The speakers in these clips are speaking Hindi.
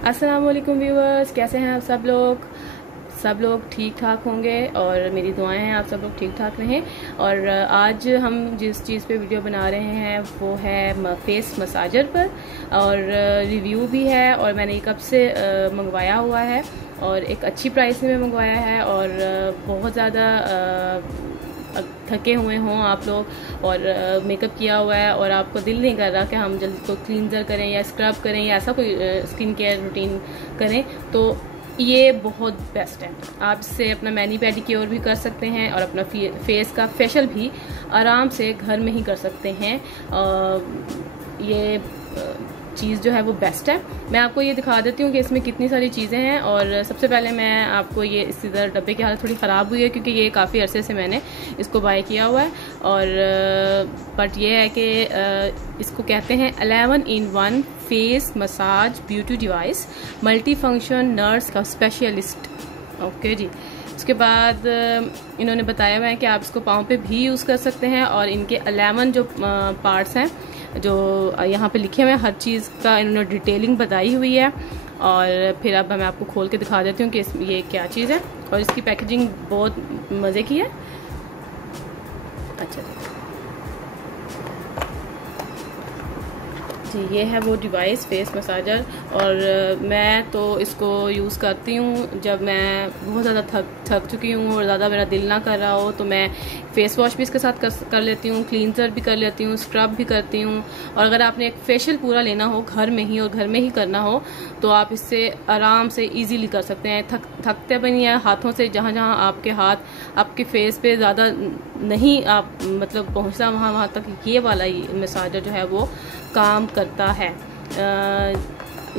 अस्सलाम वालेकुम व्यूअर्स, कैसे हैं आप सब लोग। सब लोग ठीक ठाक होंगे और मेरी दुआएं हैं आप सब लोग ठीक ठाक रहें। और आज हम जिस चीज़ पे वीडियो बना रहे हैं वो है फेस मसाजर पर, और रिव्यू भी है। और मैंने ये कब से मंगवाया हुआ है और एक अच्छी प्राइस में मंगवाया है। और बहुत ज़्यादा थके हुए हों आप लोग और मेकअप किया हुआ है और आपको दिल नहीं कर रहा कि हम जल्दी को क्लींजर करें या स्क्रब करें या ऐसा कोई स्किन केयर रूटीन करें, तो ये बहुत बेस्ट है। आप इससे अपना मैनी पेडिक्योर भी कर सकते हैं और अपना फेस का फेशियल भी आराम से घर में ही कर सकते हैं। ये चीज़ जो है वो बेस्ट है। मैं आपको ये दिखा देती हूँ कि इसमें कितनी सारी चीज़ें हैं। और सबसे पहले मैं आपको ये इस इधर डब्बे की हालत थोड़ी ख़राब हुई है क्योंकि ये काफ़ी अरसे से मैंने इसको बाय किया हुआ है। और बट ये है कि इसको कहते हैं 11-in-1 face massage beauty device multi function nurse का स्पेशलिस्ट। ओके जी। उसके बाद इन्होंने बताया हुआ है कि आप इसको पाँव पे भी यूज़ कर सकते हैं। और इनके 11 जो पार्ट्स हैं जो यहाँ पे लिखे हुए हैं, हर चीज़ का इन्होंने डिटेलिंग बताई हुई है। और फिर अब मैं आपको खोल के दिखा देती हूँ कि ये क्या चीज़ है। और इसकी पैकेजिंग बहुत मज़े की है। अच्छा जी, ये है वो डिवाइस फेस मसाजर। और मैं तो इसको यूज़ करती हूँ जब मैं बहुत ज़्यादा थक चुकी हूँ और ज़्यादा मेरा दिल ना कर रहा हो, तो मैं फेस वॉश भी इसके साथ कर लेती हूँ, क्लींजर भी कर लेती हूँ, स्क्रब भी करती हूँ। और अगर आपने एक फेशियल पूरा लेना हो घर में ही और घर में ही करना हो तो आप इससे आराम से इजीली कर सकते हैं। थकते भी नहीं है हाथों से। जहाँ जहाँ आपके हाथ आपके फेस पे ज़्यादा नहीं आप मतलब पहुँचता वहाँ तक ये वाला मसाजर जो है वो काम करता है।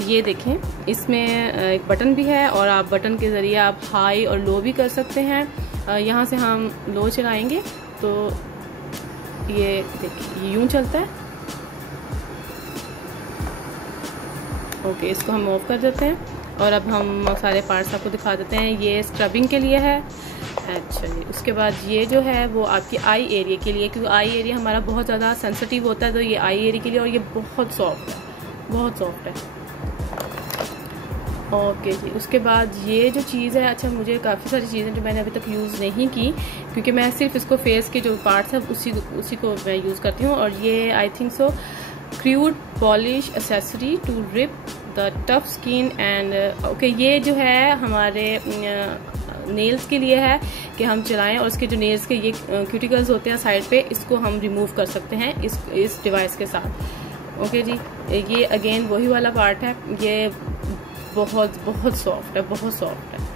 ये देखें, इसमें एक बटन भी है और आप बटन के ज़रिए आप हाई और लो भी कर सकते हैं। यहाँ से हम लो चलाएंगे तो ये देखिए यूं चलता है। ओके, इसको हम ऑफ कर देते हैं और अब हम सारे पार्ट्स आपको दिखा देते हैं। ये स्क्रबिंग के लिए है। अच्छा जी, उसके बाद ये जो है वो आपकी आई एरिया के लिए, क्योंकि आई एरिया हमारा बहुत ज़्यादा सेंसिटिव होता है, तो ये आई एरिया के लिए। और ये बहुत सॉफ्ट है, बहुत सॉफ्ट है। ओके जी, उसके बाद ये जो चीज़ है, अच्छा मुझे काफ़ी सारी चीज़ें जो मैंने अभी तक यूज़ नहीं की क्योंकि मैं सिर्फ इसको फेस के जो पार्ट्स हैं उसी को मैं यूज़ करती हूँ। और ये I think so crude polish accessory to rip the tough skin and okay, ये जो है हमारे नेल्स के लिए है कि हम चलाएं और इसके जो नेल्स के ये क्यूटिकल्स होते हैं साइड पे, इसको हम रिमूव कर सकते हैं इस डिवाइस के साथ। ओके जी, ये अगेन वही वाला पार्ट है। ये बहुत बहुत सॉफ्ट है, बहुत सॉफ्ट है।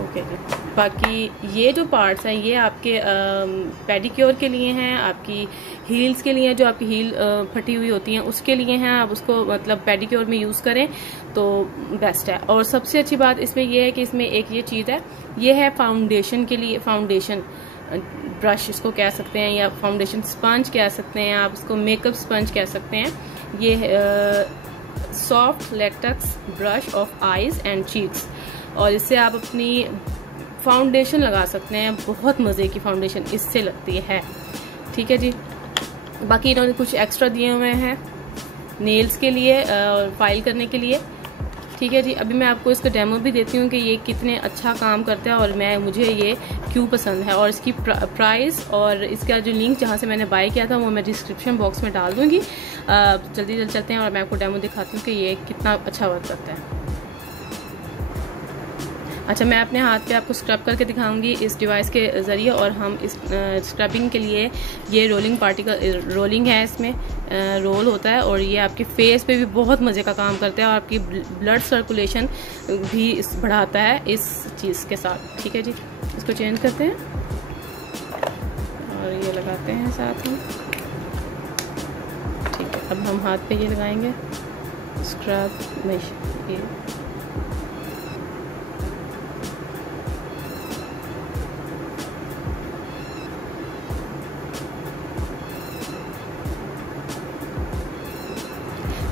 ओके जी, बाकी ये जो पार्ट्स हैं ये आपके पेडिक्योर के लिए हैं, आपकी हील्स के लिए, जो आपकी हील फटी हुई होती हैं उसके लिए हैं। आप उसको मतलब पेडिक्योर में यूज़ करें तो बेस्ट है। और सबसे अच्छी बात इसमें ये है कि इसमें एक ये चीज़ है, ये है फाउंडेशन के लिए, फाउंडेशन ब्रश इसको कह सकते हैं या फाउंडेशन स्पंज कह सकते हैं, आप इसको मेकअप स्पंज कह सकते हैं। ये soft latex brush off eyes and cheeks, और इससे आप अपनी फाउंडेशन लगा सकते हैं। बहुत मज़े की फाउंडेशन इससे लगती है। ठीक है जी, बाकी इन्होंने कुछ एक्स्ट्रा दिए हुए हैं नेल्स के लिए और फाइल करने के लिए। ठीक है जी, अभी मैं आपको इसका डेमो भी देती हूँ कि ये कितने अच्छा काम करता है और मुझे ये क्यों पसंद है। और इसकी प्राइस और इसका जो लिंक जहाँ से मैंने बाय किया था वो मैं डिस्क्रिप्शन बॉक्स में डाल दूँगी। जल्दी चलते हैं और मैं आपको डेमो दिखाती हूँ कि ये कितना अच्छा वर्क करता है। अच्छा, मैं अपने हाथ पे आपको स्क्रब करके दिखाऊंगी इस डिवाइस के ज़रिए। और हम इस स्क्रबिंग के लिए ये रोलिंग है, इसमें रोल होता है और ये आपके फेस पे भी बहुत मज़े का काम करता है और आपकी ब्लड सर्कुलेशन भी बढ़ाता है इस चीज़ के साथ। ठीक है जी, इसको चेंज करते हैं और ये लगाते हैं साथ में। ठीक है, अब हम हाथ पे ये लगाएंगे स्क्रब में। ये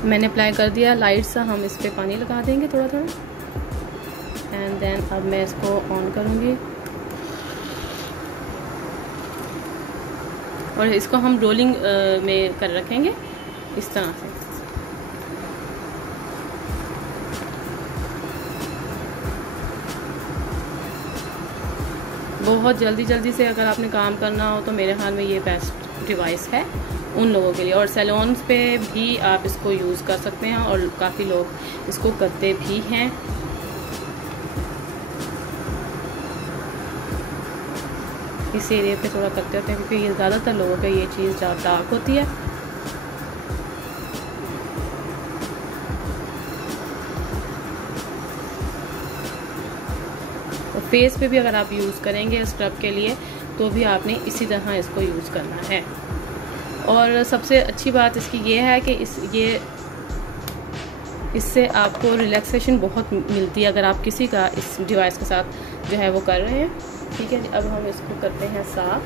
मैंने अप्लाई कर दिया। लाइट सा हम इस पे पानी लगा देंगे थोड़ा थोड़ा एंड देन अब मैं इसको ऑन करूँगी और इसको हम रोलिंग में कर रखेंगे इस तरह से। बहुत जल्दी से अगर आपने काम करना हो तो मेरे ख्याल में ये बेस्ट डिवाइस है उन लोगों के लिए। और सैलून्स पे भी आप इसको यूज़ कर सकते हैं और काफ़ी लोग इसको करते भी हैं। इस एरिया पे थोड़ा करते होते हैं क्योंकि ये ज़्यादातर लोगों का ये चीज़ डार्क होती है। और फेस पे भी अगर आप यूज़ करेंगे स्क्रब के लिए तो भी आपने इसी तरह इसको यूज़ करना है। और सबसे अच्छी बात इसकी ये है कि इससे आपको रिलैक्सेशन बहुत मिलती है अगर आप किसी का इस डिवाइस के साथ जो है वो कर रहे हैं। ठीक है, अब हम इसको करते हैं साफ।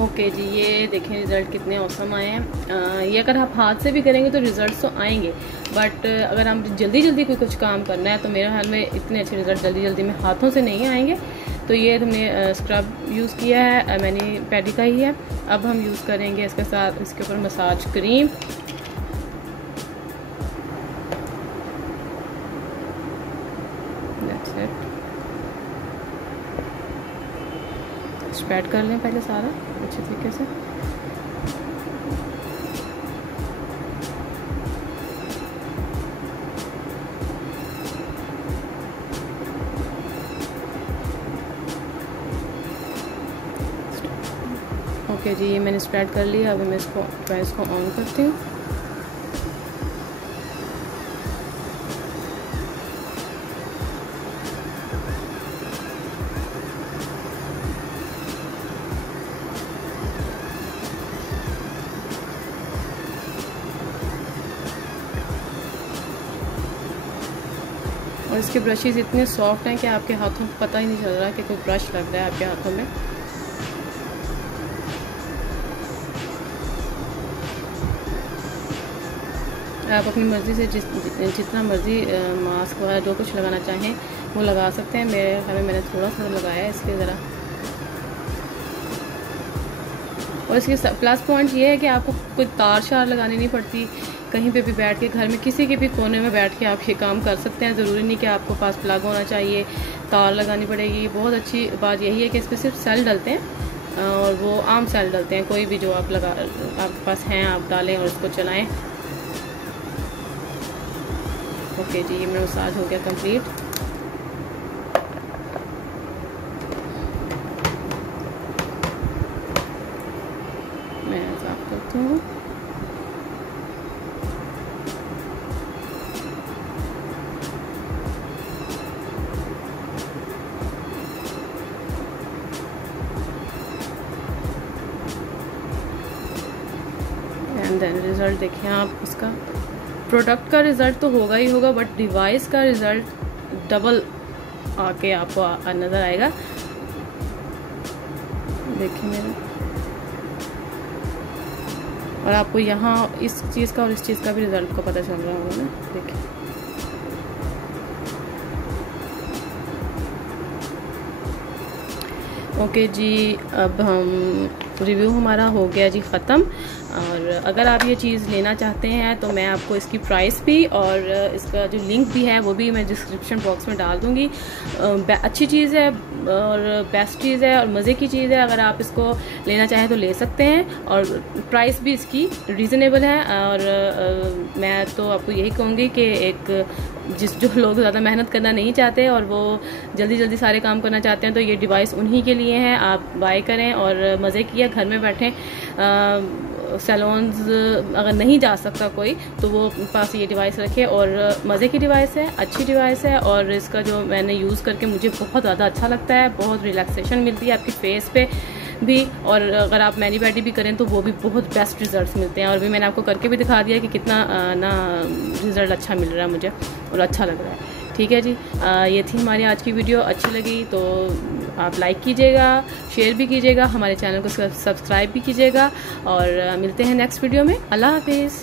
ओके जी, ये देखें रिज़ल्ट कितने औसम आए हैं। ये अगर आप हाथ से भी करेंगे तो रिज़ल्ट तो आएंगे, बट अगर हम जल्दी कोई कुछ काम करना है तो मेरे ख्याल में इतने अच्छे रिज़ल्ट जल्दी में हाथों से नहीं आएंगे। तो ये हमने स्क्रब यूज़ किया है, मैंने पैडी का ही है। अब हम यूज़ करेंगे इसके साथ इसके ऊपर massage cream. That's it. Spread कर लें पहले सारा अच्छे तरीके से। ओके जी, ये मैंने स्प्रेड कर लिया। अब मैं इसको ऑन करती हूँ। और इसके ब्रशेस इतने सॉफ्ट हैं कि आपके हाथों को पता ही नहीं चल रहा कि कोई ब्रश लग रहा है आपके हाथों में। आप अपनी मर्ज़ी से जितना मर्ज़ी मास्क वगैरह जो कुछ लगाना चाहें वो लगा सकते हैं। मेरे ख्याल में मैंने थोड़ा लगाया है इसलिए ज़रा। और इसकी प्लस पॉइंट ये है कि आपको कोई तार शार लगानी नहीं पड़ती। कहीं पे भी बैठ के घर में किसी के भी कोने में बैठ के आप ये काम कर सकते हैं। ज़रूरी नहीं कि आपको पास प्लग होना चाहिए, तार लगानी पड़ेगी। बहुत अच्छी बात यही है कि इस पर सिर्फ सेल डलते हैं और वो आम सेल डलते हैं। कोई भी जो आपके पास हैं आप डालें और इसको चलाएं। ओके जी, ये मेरा मसाज हो गया कंप्लीट। मैं साफ करती हूँ। एंड देन रिज़ल्ट देखें आप। इसका प्रोडक्ट का रिज़ल्ट तो होगा ही होगा, बट डिवाइस का रिज़ल्ट डबल आके आपको नज़र आएगा। देखिए मेरा, और आपको यहाँ इस चीज़ का और इस चीज़ का भी रिज़ल्ट का पता चल रहा होगा ना। देखिए ओके जी, अब हम रिव्यू हमारा हो गया जी ख़त्म। और अगर आप ये चीज़ लेना चाहते हैं तो मैं आपको इसकी प्राइस भी और इसका जो लिंक भी है वो भी मैं डिस्क्रिप्शन बॉक्स में डाल दूँगी। अच्छी चीज़ है और बेस्ट चीज़ है और मज़े की चीज़ है। अगर आप इसको लेना चाहें तो ले सकते हैं और प्राइस भी इसकी रीज़नेबल है। और मैं तो आपको यही कहूँगी कि जो लोग ज़्यादा मेहनत करना नहीं चाहते और वो जल्दी सारे काम करना चाहते हैं तो ये डिवाइस उन्हीं के लिए है। आप बाय करें और मज़े किया, घर में बैठें। सैलून्स अगर नहीं जा सकता कोई तो वो पास ये डिवाइस रखे। और मज़े की डिवाइस है, अच्छी डिवाइस है और इसका जो मैंने यूज़ करके मुझे बहुत ज़्यादा अच्छा लगता है। बहुत रिलैक्सेशन मिलती है आपकी फेस पे भी, और अगर आप मैनी पैडी भी करें तो वो भी बहुत बेस्ट रिजल्ट्स मिलते हैं। और भी मैंने आपको करके भी दिखा दिया कि कितना रिज़ल्ट अच्छा मिल रहा है मुझे और अच्छा लग रहा है। ठीक है जी, ये थी हमारी आज की वीडियो। अच्छी लगी तो आप लाइक कीजिएगा, शेयर भी कीजिएगा, हमारे चैनल को सब्सक्राइब भी कीजिएगा और मिलते हैं नेक्स्ट वीडियो में। अल्लाह हाफिज़।